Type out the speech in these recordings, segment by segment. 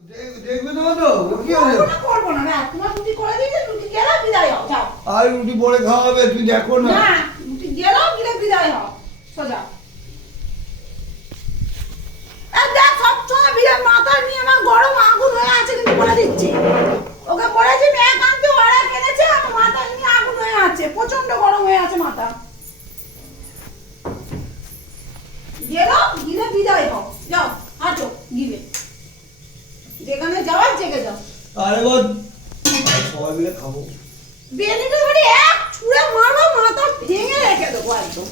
দেখবে তো তো কি হবে? করবো না না, তোমার রুটি করে দিয়েছে, রুটি গেলে বিদায় হও, যাও। আর রুটি পরে খাওয়াবে, তুই দেখো না। না, রুটি গেলেও গেলে বিদায় হও, সোজা। দেখ সবসময় বিরাট মাথা নিয়ে আমার গরম আগুন হয়ে আছে, কিন্তু বলে দিচ্ছি ওকে বলেছি মেয়ে কানতে, ওরা কিনেছে, আমার মাথা নিয়ে আগুন হয়ে আছে, প্রচন্ড গরম হয়ে আছে মাথা। গেলো গিলে বিদায় হও, যাও হাঁটো গিলে, যেখানে যাওয়ার জেগে যাও। আরে বাদ, সবাই মিলে খাবো। বেলিটা ধরে এক ছুঁড়ে মারবো, মাথা ভেঙে রেখে দেবো একদম।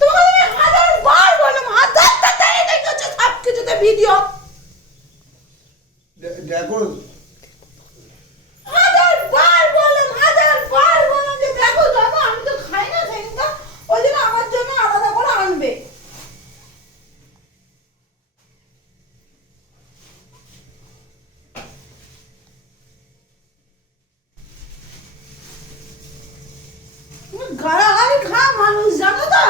তোমাকে আমি হাজার বার বললাম, হাজার তাড়াতাড়ি দেখেছো সব কিছুতে ভিডিও, দেখো হাজার বার বললাম যে দেখো জানো আমি তো খাই না সেটা, ওই জন্য আমার জন্য আলাদা করে আনবে। গাড়াগাড়ি খা মানুষ, জানো তো?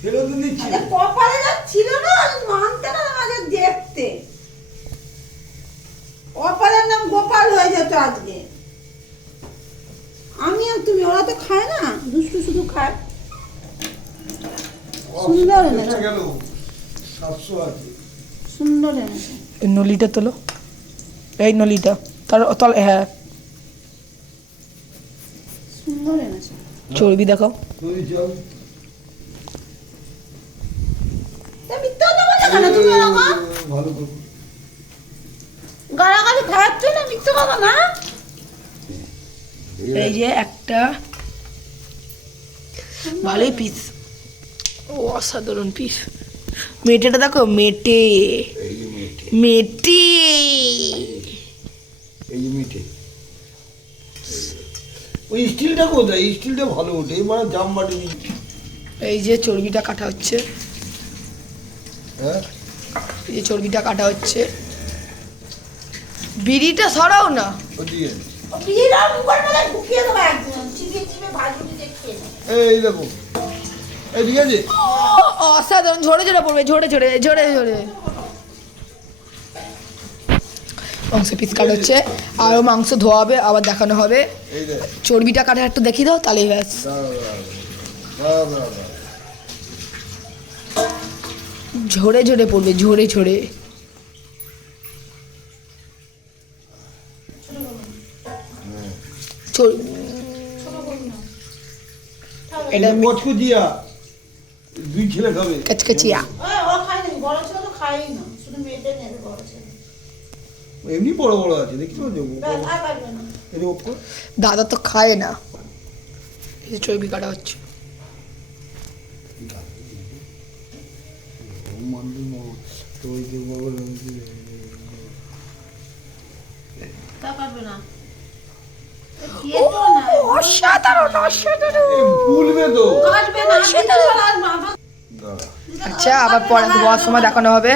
ফেরত দিচ্ছি। আরে কপালে যা ছিল না, মানতে না আমাকে দেখতে, কপালের নাম গোপাল হয়ে যেত আজকে। আমি আর তুমি, ওরা তো খায় না, দুষ্টু শুধু খায়। সুন্দর এনেছে, গেল 700 আছে। সুন্দর এনেছে। এই নলিটা তোলো, এই নলিটা তার তল, হ্যাঁ সুন্দর এনেছে। চর্বি দেখাও। তুই চল। তা মিথ্যা কথা বলছো কেন তুমি এরকম? ভালো করে। গালাগালি খাওয়াচ্ছ না, মিথ্যা কথা না। এই যে একটা ভালোই পিস, ও অসাধারণ পিস। মেটেটা দেখো, মেটে এই যে মিঠে, মেটে এই যে মিঠে। ওই স্টিলটা কোথায়? স্টিলটা ভালো ওঠে, এই মানে জাম বাটি। এই যে চর্বিটা কাটা হচ্ছে, হ্যাঁ এই যে চর্বিটা কাটা হচ্ছে। বিড়িটা সরাও না। ওদিকে বিড়িটা মুখের মধ্যে ঢুকিয়ে দেবো একদম, চিবিয়ে চিবিয়ে ভাজুটি দেখে। এই দেখো, এই ঠিক আছে। ও অসাধারণ, ঝরে ঝরে পড়বে, ঝরে ঝরে ঝরে ঝরে। মাংস পিস কাটা হচ্ছে, আরও মাংস ধোয়া হবে, আবার দেখানো হবে। এই দেখ, চর্বিটা কাটা একটু দেখিয়ে দাও, তাহলেই ব্যাস। ঝরে ঝরে পড়বে, ঝরে ঝরে। এটা কচকচিয়া দুই ছেলে খাবে। কচকচিয়া। ওরা খায়নি, বড় ছেলে তো খায়ই না, শুধু মেয়েদের নেবে বড় ছেলে। এমনি বড় বড় আছে, দেখতে পাচ্ছ? ব্যাস, আর পারবে না। এই যে ওপর। দাদা তো খায় না। এই যে চর্বি কাটা হচ্ছে। তা পারবে না। ও অসাধারণ, অসাধারণ। ভুলবে তো। কাটবে না, আর মাথা। দাঁড়া। আচ্ছা, আবার পরে ধোয়ার সময় দেখানো হবে।